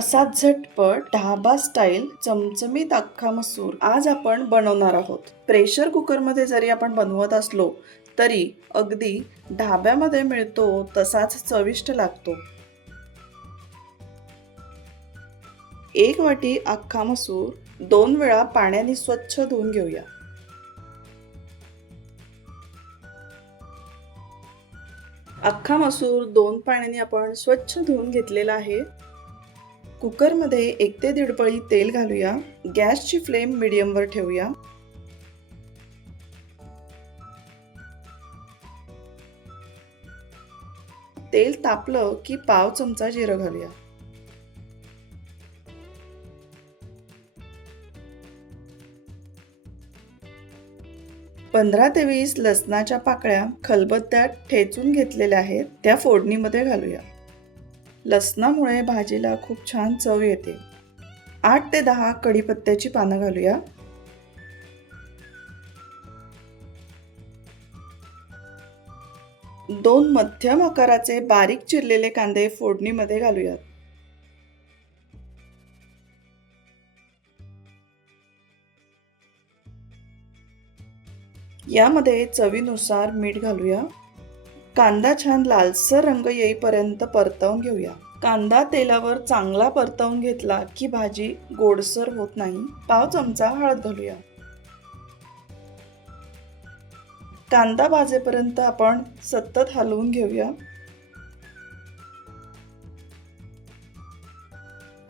असाच झटपट ढाबा स्टाईल चमचमीत अख्खा मसूर आज आपण बनवणार आहोत. प्रेशर कुकरमध्ये जरी आपण बनवत असलो तरी अगदी ढाब्यामध्ये मिळतो तसाच चविष्ट लागतो. 1 वाटी अख्खा मसूर 2 वेळा पाण्याने स्वच्छ धुवून घेऊया. अख्खा मसूर 2 पाण्याने आपण स्वच्छ धुवून घेतलेला आहे. कुकरमध्ये 1 ते 1.5 पळी तेल घालूया. गॅसची फ्लेम मीडियमवर ठेवूया. तेल तापलं की पाव चमचा जिरं घालूया. पंधरा ते 20 लसणाच्या पाकळ्या खलबत्त्यात ठेचून घेतलेल्या आहेत, त्या फोडणीमध्ये घालूया. लसणामुळे भाजीला खूप छान चव येते. 8 ते 10 कढीपत्त्याची पानं घालूया. दोन मध्यम आकाराचे बारीक चिरलेले कांदे फोडणीमध्ये घालूयात. यामध्ये चवीनुसार मीठ घालूया. कांदा छान लालसर रंग येईपर्यंत परतवून घेऊया. कांदा तेलावर चांगला परतवून घेतला की भाजी गोडसर होत नाही. पाव चमचा हळद घालूया. कांदा भाजेपर्यंत आपण सतत हलवून घेऊया.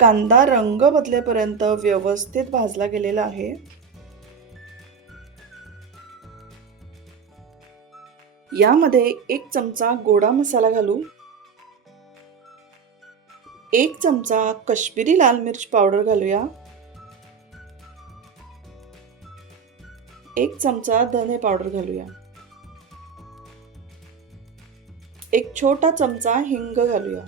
कांदा रंग बदलेपर्यंत व्यवस्थित भाजला गेलेला आहे. यामध्ये 1 चमचा गोडा मसाला घालू. 1 चमचा काश्मीरी लाल मिर्च पावडर घालूया. 1 चमचा धने पावडर घालूया. 1 छोटा चमचा हिंग घालूया.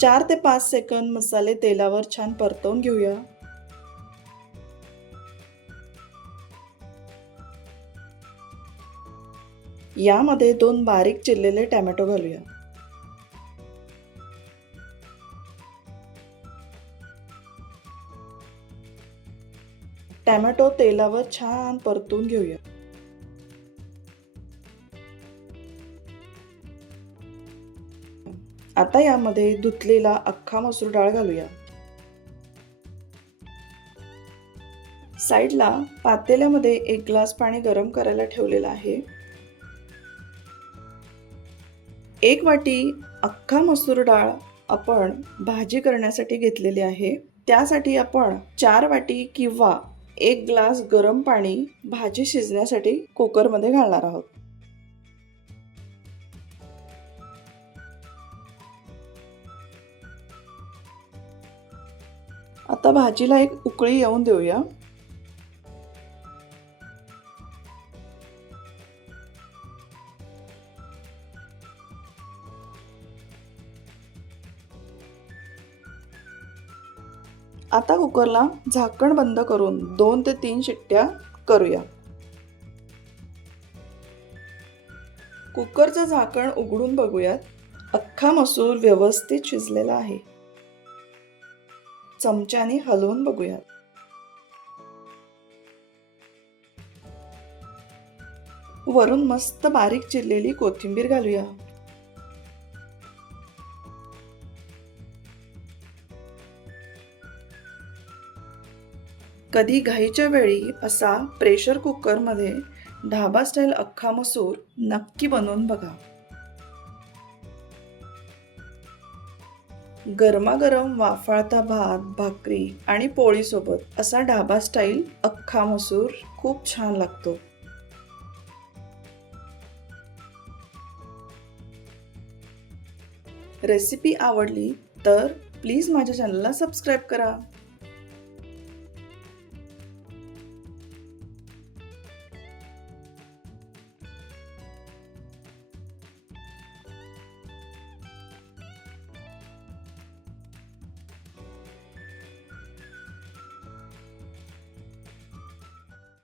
4 ते 5 सेकंद मसाले तेलावर छान परतवून घेऊया. यामध्ये 2 बारीक चिरलेले टोमॅटो घालूया. टोमॅटो तेलावर छान परतून घेऊया. आता यामध्ये धुतलेला अख्खा मसूर डाळ घालूया. साईडला पातेल्यामध्ये 1 ग्लास पाणी गरम करायला ठेवलेलं आहे. 1 वाटी अख्खा मसूर डाळ आपण भाजी करण्यासाठी घेतलेली आहे. त्यासाठी आपण 4 वाटी किंवा 1 ग्लास गरम पाणी भाजी शिजण्यासाठी कुकरमध्ये घालणार आहोत. आता भाजीला एक उकळी येऊन देऊया. आता कुकरला झाकण बंद करून 2 ते 3 शिट्ट्या करूया. कुकरचं झाकण उघडून बघूयात. अख्खा मसूर व्यवस्थित शिजलेला आहे. चमच्याने हलवून बघूयात. वरून मस्त बारीक चिरलेली कोथिंबीर घालूया. कधी घाईच्या वेळी असा प्रेशर कुकरमध्ये ढाबा स्टाईल अख्खा मसूर नक्की बनवून बघा. गरमागरम वाफाळता भात, भाकरी आणि पोळीसोबत असा ढाबा स्टाईल अख्खा मसूर खूप छान लागतो. रेसिपी आवडली तर प्लीज माझ्या चॅनलला सबस्क्राईब करा.